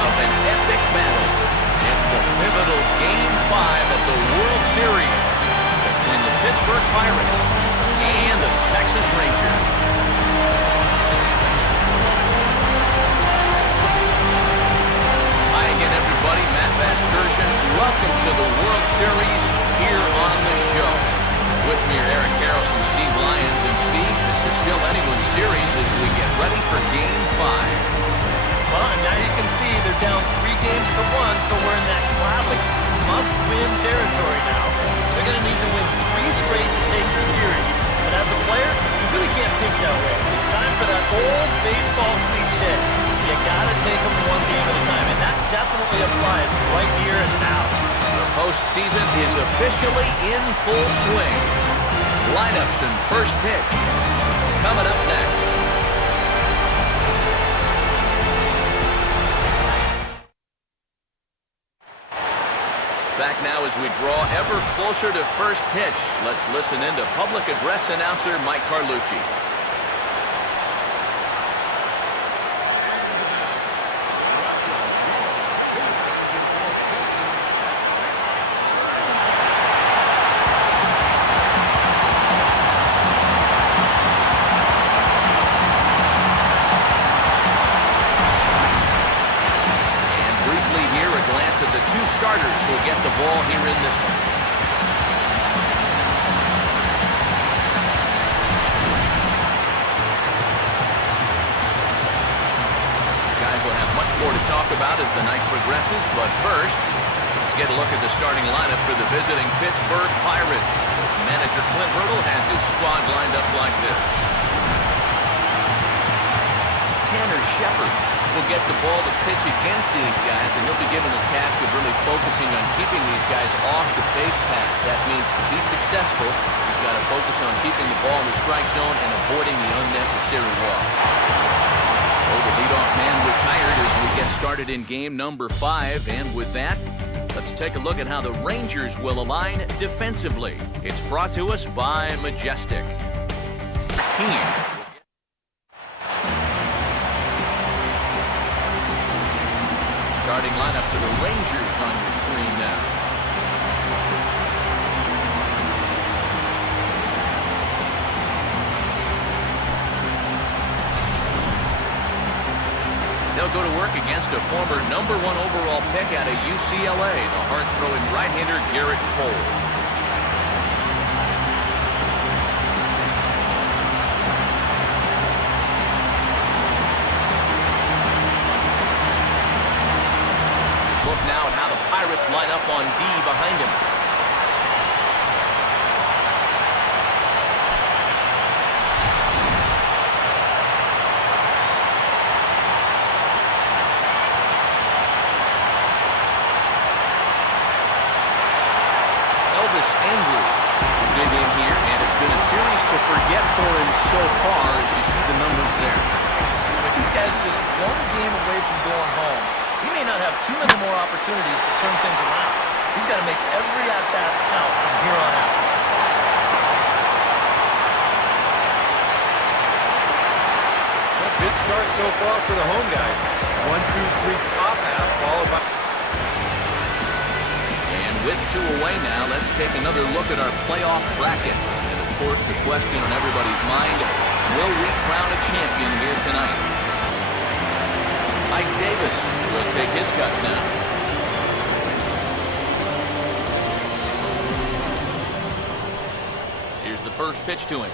of an epic battle. It's the pivotal Game 5 of the World Series between the Pittsburgh Pirates and the Texas Rangers. Hi again, everybody. Matt Vasgersian. Welcome to the World Series here on the show. With me are Eric Harrelson, Steve Lyons, and Steve, this is still anyone's series as we get ready for Game 5. Well, and now you can see they're down 3 games to 1, so we're in that classic must-win territory now. They're going to need to win 3 straight to take the series. But as a player, you really can't think that way. It's time for that old baseball cliche. You got to take them 1 game at a time, and that definitely applies right here and now. The postseason is officially in full swing. Lineups and first pitch coming up next. Back now as we draw ever closer to first pitch. Let's listen in to public address announcer Mike Carlucci. Of the 2 starters will get the ball here in this one. Guys will have much more to talk about as the night progresses, but first, let's get a look at the starting lineup for the visiting Pittsburgh Pirates. As manager Clint Hurdle has his squad lined up like this. Tanner Shepard will get the ball to pitch against these guys, and he'll be given the task of really focusing on keeping these guys off the base paths. That means to be successful, he's got to focus on keeping the ball in the strike zone and avoiding the unnecessary walk. So the leadoff man retired as we get started in game number 5, and with that, let's take a look at how the Rangers will align defensively. It's brought to us by Majestic. Team. Starting lineup for the Rangers on your screen now. They'll go to work against a former #1 overall pick out of UCLA, the hard-throwing right-hander Garrett Cole. Look now at how the Pirates line up on D behind him. Elvis Andrews will dig in here, and it's been a series to forget for him so far as you see the numbers there. But these guys just 1 game away from going home. He may not have too many more opportunities to turn things around. He's got to make every at-bat count from here on out. A good start so far for the home guys. 1, 2, 3 top half, followed by... And with 2 away now, let's take another look at our playoff brackets. And of course, the question on everybody's mind, will we crown a champion here tonight? Mike Davis will take his cuts now. Here's the first pitch to him.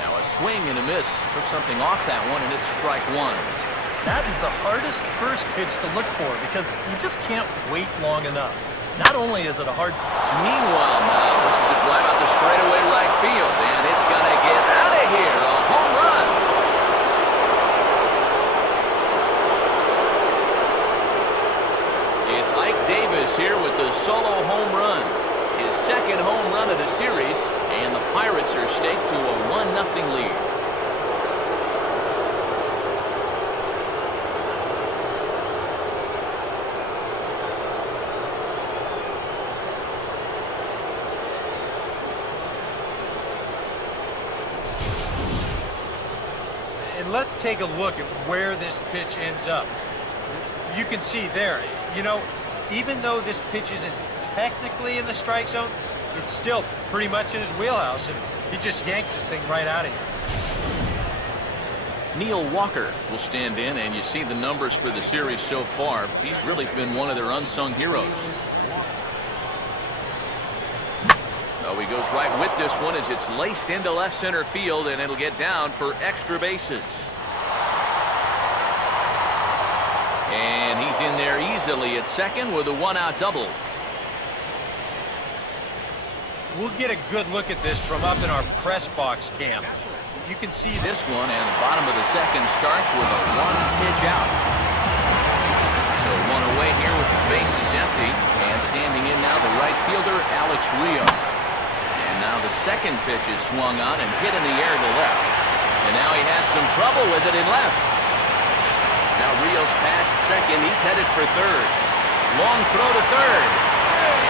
Now a swing and a miss. Took something off that one, and it's strike 1. That is the hardest first pitch to look for because you just can't wait long enough. Not only is it a hard... Meanwhile now, this is a drive out to straightaway right field, and it's going to get out of here. A home run. It's Ike Davis here with the solo home run. His second home run of the series, and the Pirates are staked to a 1-0 lead. And let's take a look at where this pitch ends up. You can see there, you know, even though this pitch isn't technically in the strike zone, it's still pretty much in his wheelhouse, and he just yanks this thing right out of here. Neil Walker will stand in, and you see the numbers for the series so far. He's really been one of their unsung heroes. Oh, he goes right with this one as it's laced into left center field, and it'll get down for extra bases. And he's in there easily at second with a one-out double. We'll get a good look at this from up in our press box cam. You can see this one, and the bottom of the second starts with a one-pitch out. So one away here with the bases empty, and standing in now the right fielder, Alex Rios. And now the second pitch is swung on and hit in the air to left. And now he has some trouble with it in left. Now Rios past second, he's headed for third. Long throw to third.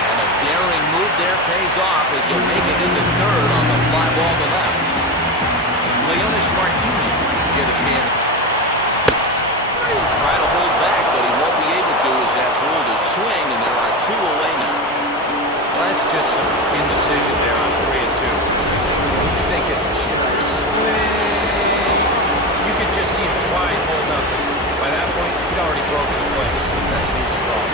And a daring move there pays off as he'll make it into third on the fly ball to left. Leonis Martinez get a chance. Try to hold back, but he won't be able to as that's ruled a swing, and there are two away now. Well, that's just some indecision there on 3-2. He's thinking, should I swing? You could just see him try and hold up. By that point, he'd already broken the play. That's an easy call.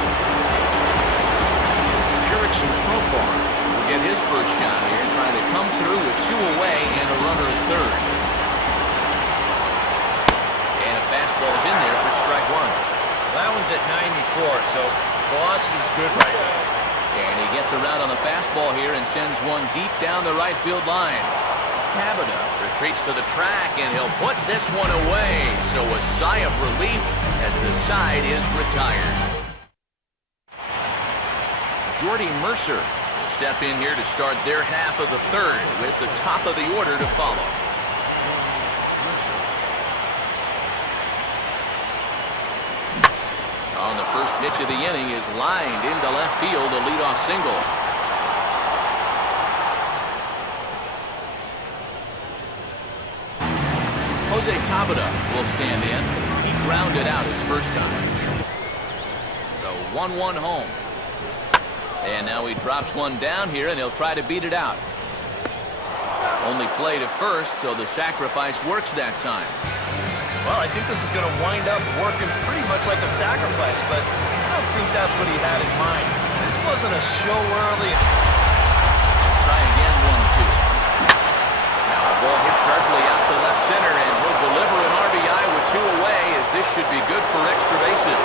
Jurickson Profar will get his first shot here, trying to come through with two away and a runner at third. And a fastball's in there for strike one. That one's at 94, so velocity's good right now. And he gets around on the fastball here and sends one deep down the right field line. Cabada retreats to the track, and he'll put this one away. So a sigh of relief as the side is retired. Jordy Mercer will step in here to start their half of the third with the top of the order to follow. On the first pitch of the inning is lined into left field, a leadoff single. Jose Tabata will stand in. He grounded out his first time. So 1-1 home. And now he drops one down here, and he'll try to beat it out. Only play to first, so the sacrifice works that time. Well, I think this is going to wind up working pretty much like a sacrifice, but I don't think that's what he had in mind. This wasn't a show early. Try again, 1-2. Now a ball hit sharply out to left center, and he'll deliver an RBI with two away, as this should be good for extra bases.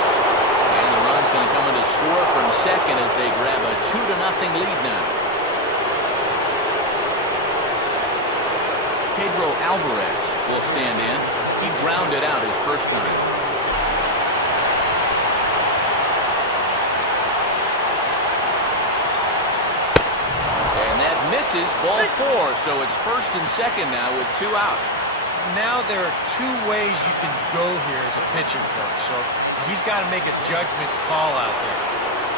And the run's going to come in to score from second as they grab a 2-0 lead now. Pedro Alvarez will stand in. He grounded out his first time. And that misses, ball four, so it's first and second now with two out. Now there are two ways you can go here as a pitching coach, so he's got to make a judgment call out there.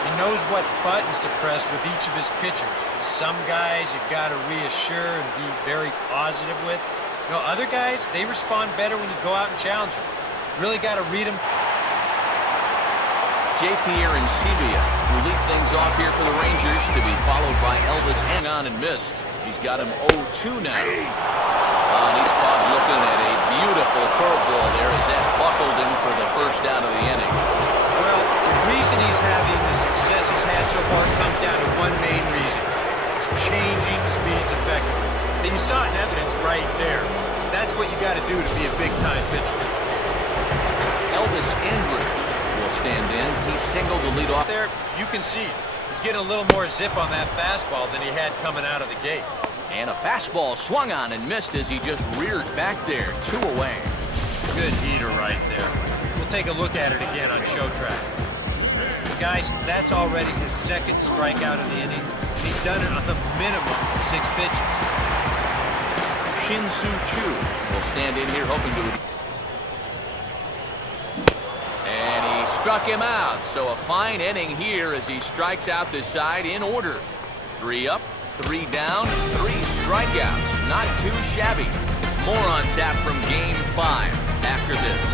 He knows what buttons to press with each of his pitchers. Some guys you've got to reassure and be very positive with. You know, other guys, they respond better when you go out and challenge them. Really got to read them. J.P. Arancibia will lead things off here for the Rangers, to be followed by Elvis. Hang on and missed. He's got him 0-2 now. And he's caught looking at a beautiful curveball there as that buckled him for the first out of the inning. Well, the reason he's having the success he's had so far comes down to one main reason. It's changing speeds effectively. And you saw it in evidence right there. That's what you got to do to be a big-time pitcher. Elvis Andrus will stand in. He singled the lead off. There, you can see it. He's getting a little more zip on that fastball than he had coming out of the gate. And a fastball swung on and missed as he just reared back there. Two away. Good heater right there. We'll take a look at it again on Show Track. Guys, that's already his second strikeout of the inning. And he's done it on the minimum of 6 pitches. Shin-Soo Choo will stand in here hoping to... And he struck him out. So a fine inning here as he strikes out this side in order. 3 up, 3 down, 3 strikeouts. Not too shabby. More on tap from Game 5 after this.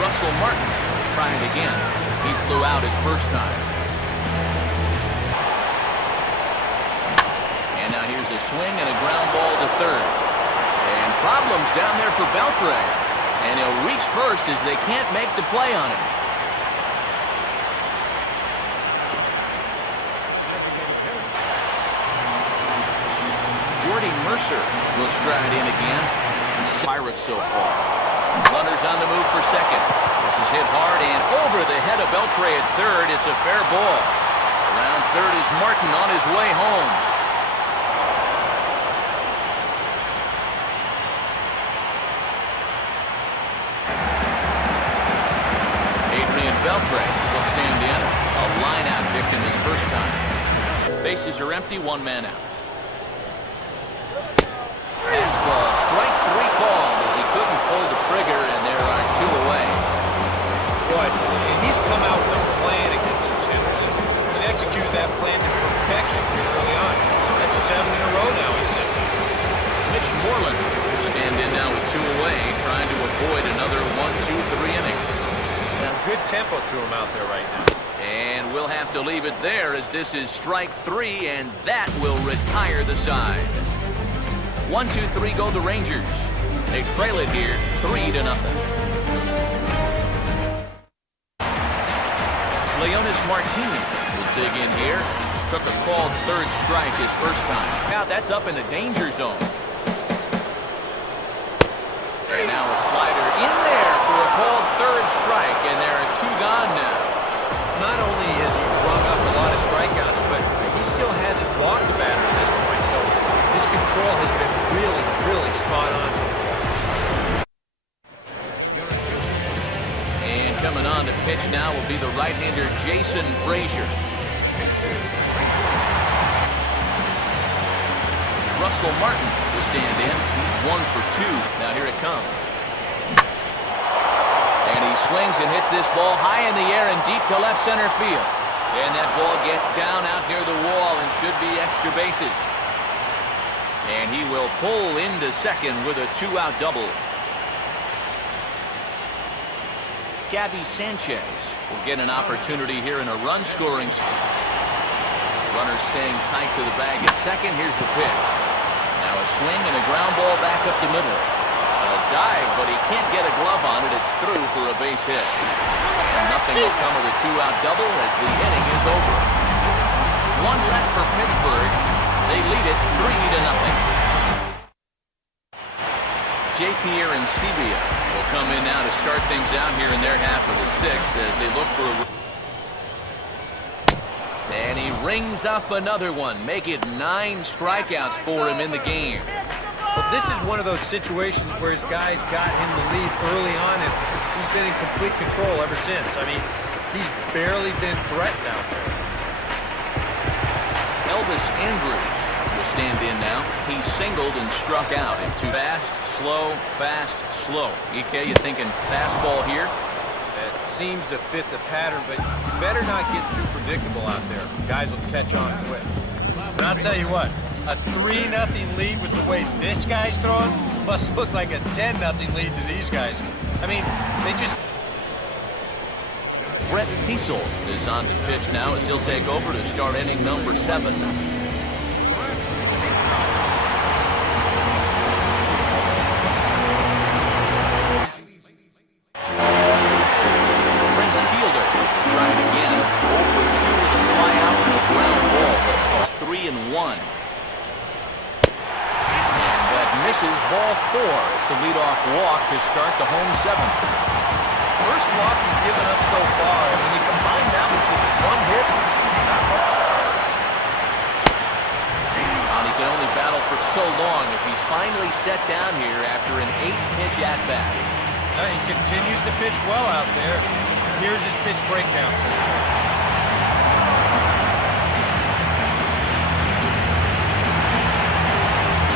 Russell Martin will try it again. He flew out his first time. And now here's a swing and a ground ball to third. And problems down there for Beltre. And he'll reach first as they can't make the play on him. Jordy Mercer will stride in again. Pirates so far. Runners on the move for second. This is hit hard and over the head of Beltre at third. It's a fair ball. Around third is Martin on his way home. Adrian Beltre will stand in. A line-out victim his first time. Bases are empty, one man out. Fastball, strike three called as he couldn't pull the trigger, and there are two away. Boy, and he's come out with a plan against these hitters, and he's executed that plan to perfection here early on. That's 7 in a row now he's sitting. Mitch Moreland will stand in now with two away, trying to avoid another 1-2-3 inning. Good tempo to him out there right now. And we'll have to leave it there as this is strike three, and that will retire the side. 1-2-3 go the Rangers. They trail it here 3-0. Leonis Martin will dig in here. Took a called third strike his first time. Now that's up in the danger zone. And now a slider in there for a called third strike, and there are two gone now. Not only has he rung up a lot of strikeouts, but he still hasn't walked the batter at this point, so his control has been really, really spot on so far. And coming on to pitch now will be the right-hander Jason Frazier. Russell Martin will stand in. He's 1 for 2. Now here it comes. And he swings and hits this ball high in the air and deep to left center field. And that ball gets down out near the wall and should be extra bases. And he will pull into second with a 2-out double. Gabby Sanchez will get an opportunity here in a run-scoring. Runner staying tight to the bag at second. Here's the pitch. Now a swing and a ground ball back up the middle. A dive, but he can't get a glove on it. It's through for a base hit. And nothing will come of the 2-out double as the inning is over. One left for Pittsburgh. They lead it 3-0. J. Pierre and Sebia will come in now to start things out here in their half of the sixth as they look for a... And he rings up another one. Make it 9 strikeouts for him in the game. Well, this is one of those situations where his guys got him the lead early on, and he's been in complete control ever since. I mean, he's barely been threatened out there. Elvis Andrus will stand in now. He singled and struck out in two. Fast, slow. EK, you thinking fastball here? It seems to fit the pattern, but you better not get too predictable out there. Guys will catch on quick. But I'll tell you what, a 3-0 lead with the way this guy's throwing must look like a 10-0 lead to these guys. I mean, they just... Brett Cecil is on to pitch now as he'll take over to start inning number 7. Ball 4. It's the leadoff walk to start the home 7th. First walk he's given up so far, and when you combine that with just one hit, it's not bad. And he can only battle for so long as he's finally set down here after an 8-pitch at-bat. He continues to pitch well out there. Here's his pitch breakdown so far.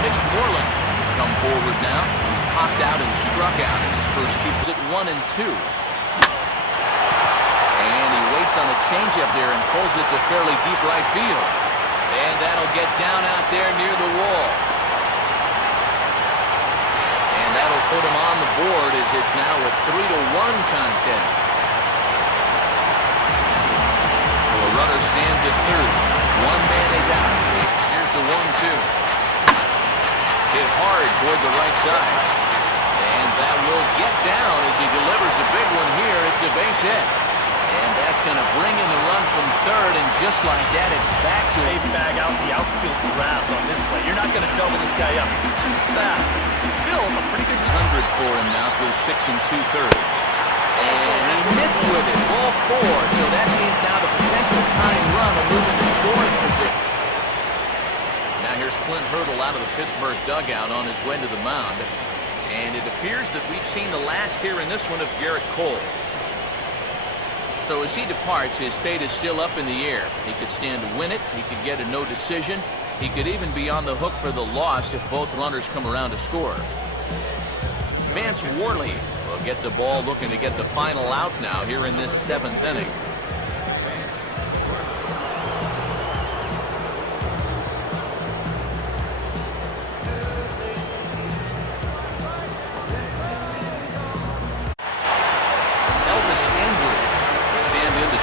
Mitch Moreland come forward now. He's popped out and struck out in his first 2 at 1 and 2. And he waits on a changeup there and pulls it to fairly deep right field. And that'll get down out there near the wall. And that'll put him on the board as it's now a 3-1 contest. So a runner stands at third. One man is out. Here's the 1-2. Hit hard toward the right side. And that will get down as he delivers a big one here. It's a base hit. And that's going to bring in the run from third, and just like that, it's back to Base bag out the outfield grass on this play. You're not going to double this guy up. It's too fast. Still a pretty good 100 for him now through 6 2/3. And he missed with it, ball 4. So that means now the potential tying run will move into scoring position. Now here's Clint Hurdle out of the Pittsburgh dugout on his way to the mound. And it appears that we've seen the last here in this one of Garrett Cole. So as he departs, his fate is still up in the air. He could stand to win it. He could get a no decision. He could even be on the hook for the loss if both runners come around to score. Vance Worley will get the ball, looking to get the final out now here in this 7th inning.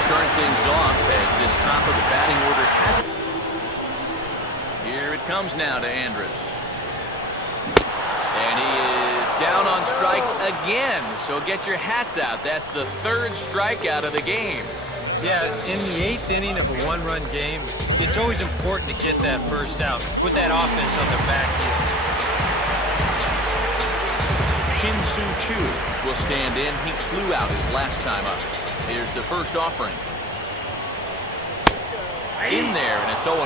Start things off as this top of the batting order has it. Here it comes now to Andrus. And he is down on strikes again. So get your hats out. That's the 3rd strikeout of the game. Yeah, in the 8th inning of a 1-run game, it's always important to get that first out. Put that offense on their back heels. Shin-Soo Choo will stand in. He flew out his last time up. Here's the first offering. In there, and it's 0-1.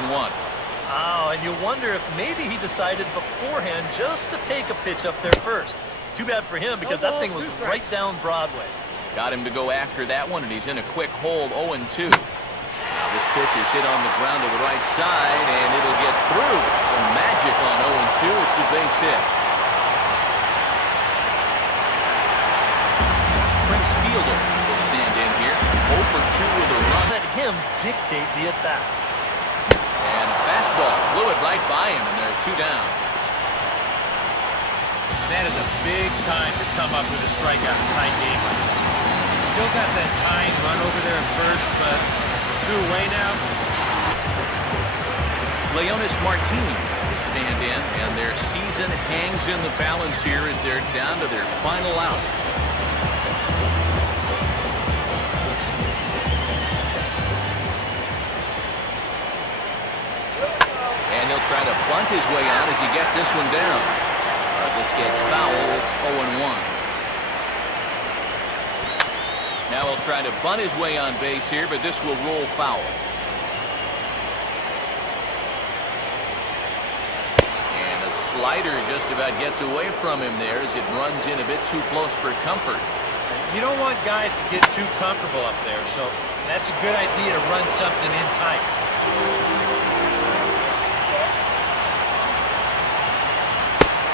Oh, and you wonder if maybe he decided beforehand just to take a pitch up there first. Too bad for him, because that thing was right down Broadway. Got him to go after that one, and he's in a quick hold, 0-2. Now this pitch is hit on the ground to the right side, and it'll get through. Some magic on 0-2. It's a base hit. Prince Fielder will stand in here. 0 for 2 with a run. Let him dictate the at-bat. And a fastball blew it right by him, and they're 2 down. That is a big time to come up with a strikeout in a tight game like this. Still got that tying run over there at first, but 2 away now. Leonis Martin will stand in, and their season hangs in the balance here as they're down to their final out. And he'll try to bunt his way out as he gets this one down. This gets foul. It's 0-1. Now he'll try to bunt his way on base here, but this will roll foul. And a slider just about gets away from him there as it runs in a bit too close for comfort. You don't want guys to get too comfortable up there, so that's a good idea to run something in tight.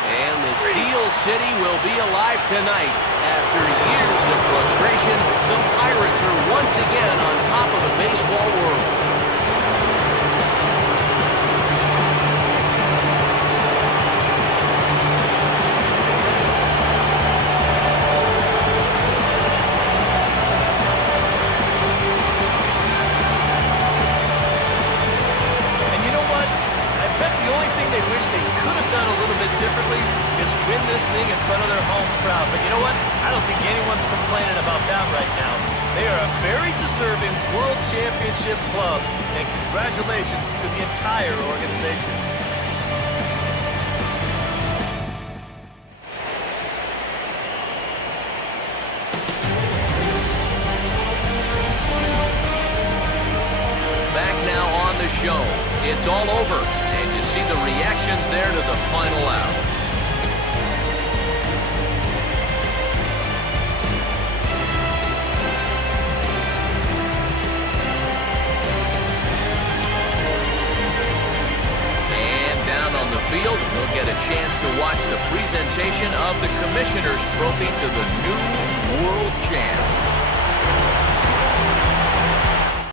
And the Steel City will be alive tonight. After years of frustration, the Pirates are once again on top of the baseball world. And you know what? I bet the only thing they wish they could have done a little bit differently is win this thing in front of their home crowd. But you know what? I don't think anyone's complaining about that right now. They are a very deserving World Championship club, and congratulations to the entire organization. Back now on the show. It's all over, and you see the reactions there to the final out. And down on the field, we'll get a chance to watch the presentation of the Commissioner's Trophy to the new World Champ.